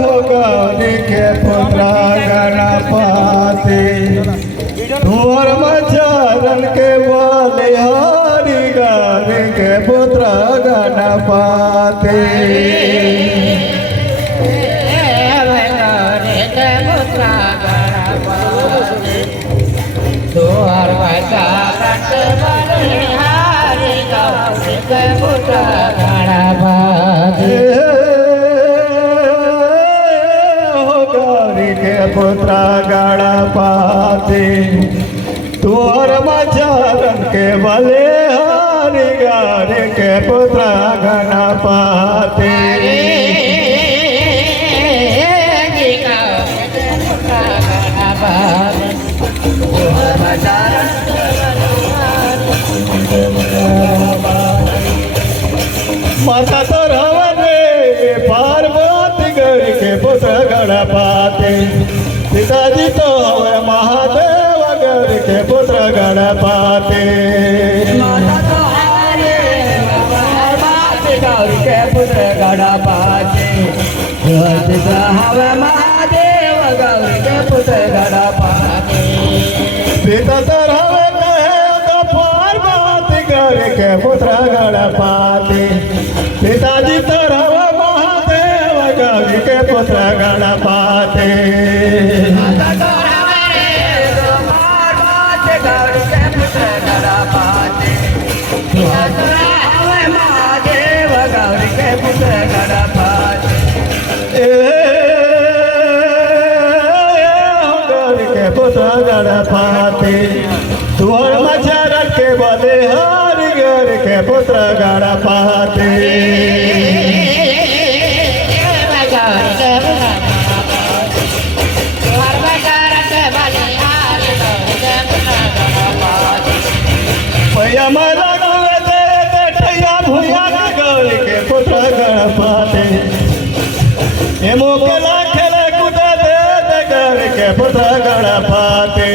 हो गौरी के पुत्र गणपति तुअर मचारन के बलिहारी गौरी के पुत्र गणपति तुअर मचारन के बलिहारी गौरी के पुत्र गणपति पुत्र गणपति तुअर मचारन के बलिहारी गौरी के पुत्र गणपति माता तो रवने पार्वती गौरी के पुत्र गणपति पिताजी तो है महादेव गौरी के पुत्र गणपति माता तो हरे पार्वती गौरी के पुत्र गणपति हवे महादेव गौरी के पुत्र गणपति पिता तो हवे कहे तो पार्वती गौरी के पुत्र गणपति पिताजी तो हवे महादेव गौरी के पुत्र गणपति माता तो हरे पार्वती गौरी के पुत्र गणपति हवे महादेव गौरी के पुत्र गणपति गौरी के पुत्र गणपति तुअर मचारन के बलिहारी गौरी के पुत्र गणपति भैया माला गौरे दे ठैया भूया गौरी के पुत्र गणपति ए मोकला खेले कूदे दे गौरी के पुत्र गणपति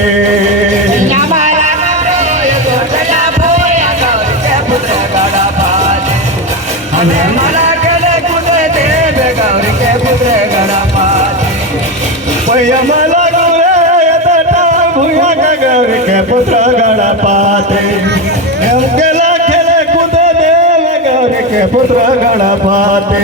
मला केले कुदे देव गौरी के पुत्र गणपति भैया माला गौरे भूया गौरी के पुत्र गणपति केला खेले कूदे दे गौरी के पुत्र गणपति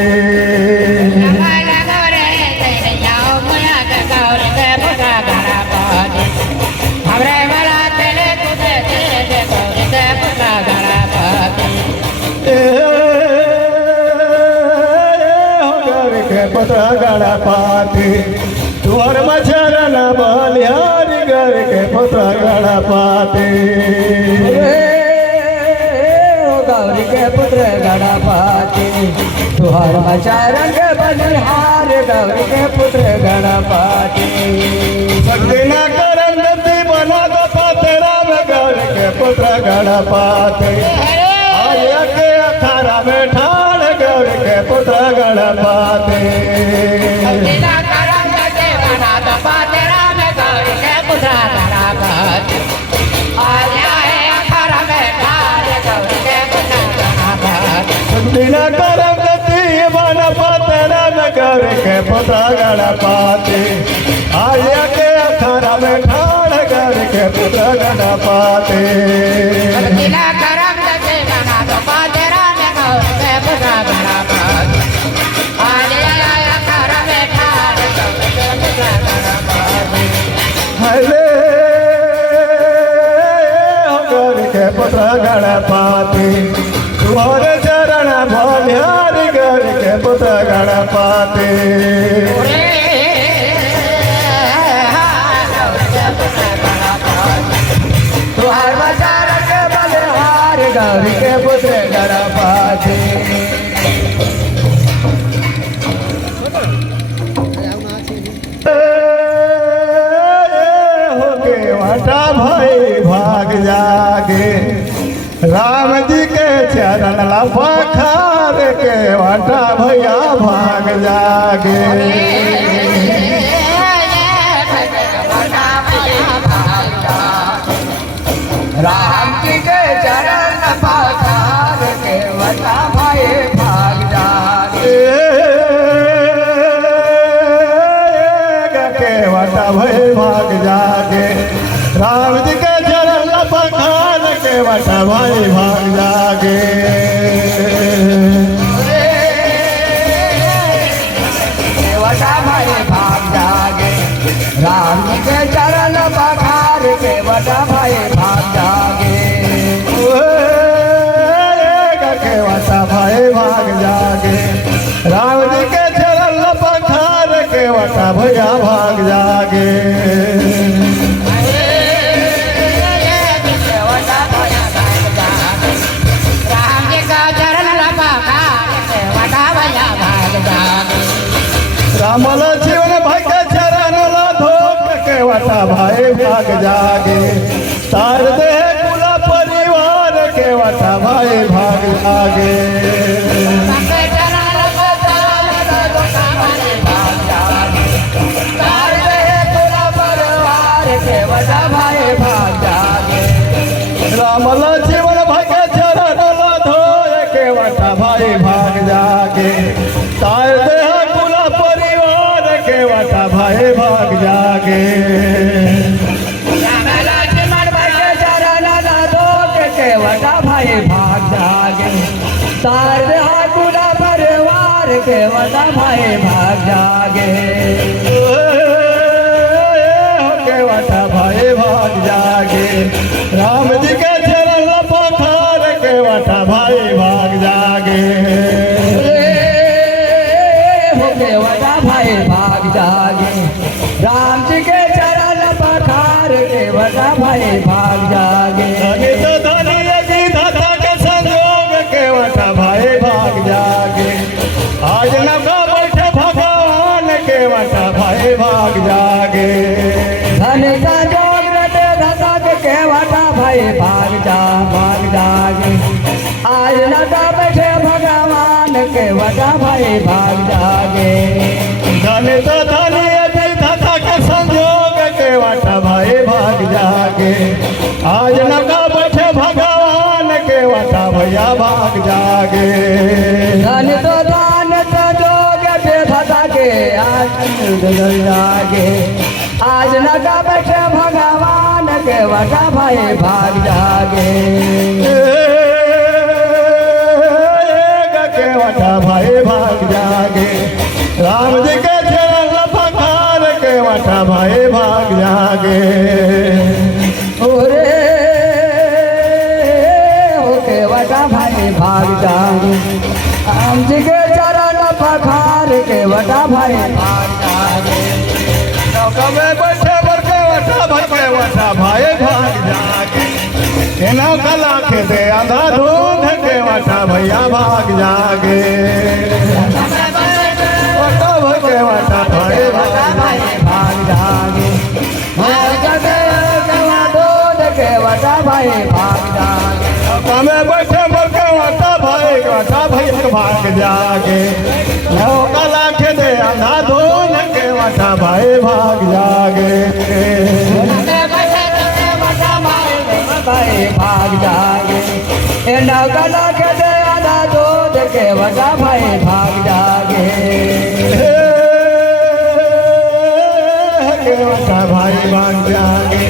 पुत्र गणपति तुअर मचारन बलिहारी गौरी के पुत्र गणपति गौरी के पुत्र गणपति तुहर मचारन के बलिहारी गौरी के पुत्र गणपति शक्ति न करम गति बना दो तेरा गौरी के पुत्र गणपति आर्य के अखाड़ा में ठाड़ गौरी के पुत्र गणपति बिना करम गति बना तेरा गौरी के पुत्र गणपति आर्य के अखाड़ा में ठाड़ गौरी के पुत्र गणपति गौरी के पुत्र गणपति तुअर चरण बलिहारी गौरी के पुत्र गणपति तुहर मचारन के बलिहारी गौरी के पुत्र गणपति वाटा भाई भाग जागे राम जी के चरण लपखार के वाटा भैया भाग जागे राम जी के चरण पखार के वटा भाई भाग जागे जागे राम जी के चरण पखार के वटा भाई भाग जागे वटा भाई भाग जागे राम जी के चरण पखार के वटा भाई भाग जागे के वटा भाई भाग जागे राम जी के चरण पखार के वटा भैया भाग जागे राम लक्ष्मण भाई के चरण धोक के वटा भाई भाग जागे तार दे कुला परिवार के वटा भाई भाग जागे राम लक्ष्मण भाई के चरण धोए के वटा भाई भाग जागे तार दे कुला परिवार के वटा भाई भाग जागे वटा भाई भाग जागे तार गुना परिवार के वटा भाई भाग जागे के वटा भाई भाग जागे राम जी के चरण पखार के वटा भाई भाग जागे वटा भाई भाग जागे राम जी के चरण पखार के वटा भाई भाग जागे आज नगा बैठे भगवान के वटा भाई भाग जागे धन का जोग रटे धतक के वटा भाई भाग जागे आज नगा बैठे भगवान के वटा भाई भाग जागे धन तो धनी अभी धता के संजोग के वटा भाई भाग जागे आज नगा बैठे भगवान के वटा भैया भाग जागे धन तो दान तो जोग पे धता के आज जागे आज नगा बैठे भगवान के वटा भाई भाग जागे के वटा भाई भाग जागे राम जी के चरण पखार के वटा भाई भाग जागे ओरे ओके वटा भाई भाग जागे राम जी के चरण पखार के वटा भाई भाग जागे नौका में बैठे बड़के वटा भाई भाग जागे नौका लाखे दे आधा दूध के वटा भैया भाग जागे वटा भगे वटा भाई भाग जागे दूध के वटा भाई भाग जागे नौका में बैठे बड़के वटा भाई भाग जागे नौका लाखे दे आधा दूध के वटा भाई भाग जागे भाई भाग जागे नौका लाके दे आधा दूध के वटा भाई भाग जागे के वटा भाई भाग जागे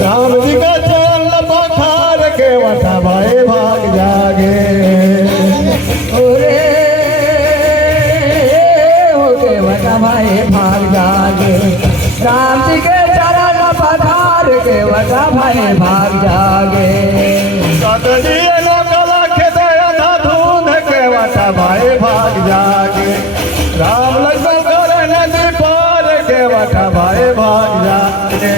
राम जी का चरण पखार के वटा भाई भाग जागे ओरे होके वटा भाई भाग जागे राम जी के चरण पखार के वटा भाई भाग जागे सतजिए नौका लाखे दे आधा दूध के वटा भाई भाग जागे राम लक्ष्मण करे नदी पार के वटा भाई भाग जागे